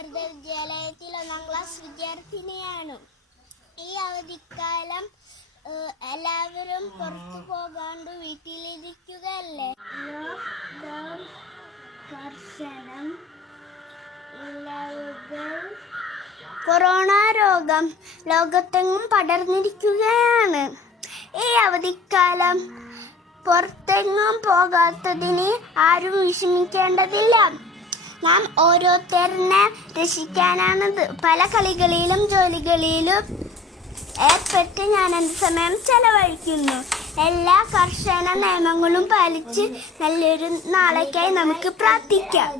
അമൃത വിദ്യാലയത്തിൽ 1ാം ക്ലാസ് വിദ്യാർത്ഥിനിയാണ്. ഈ അവധിക്കാലം എല്ലാവരും പുറത്തു പോകാണ്ട് വീട്ടിലിരിക്കുകയല്ലേ. ലോക്ക്ഡൗൺ കർശനം, കൊറോണ രോഗം ലോകത്തെങ്ങും പടർന്നിരിക്കുകയാണ്. ഈ അവധിക്കാലം പുറത്തെങ്ങും പോകാത്തതിന് ആരും വിഷമിക്കേണ്ടതില്ല. നാം ഓരോരുത്തരനെ രക്ഷിക്കാനാണ് പല കളികളിലും ജോലികളിലും ഏർപ്പെട്ട് ഞാൻ എൻ്റെ സമയം ചെലവഴിക്കുന്നു. എല്ലാ കർശന നിയമങ്ങളും പാലിച്ച് നല്ലൊരു നാളേക്കായി നമുക്ക് പ്രാർത്ഥിക്കാം.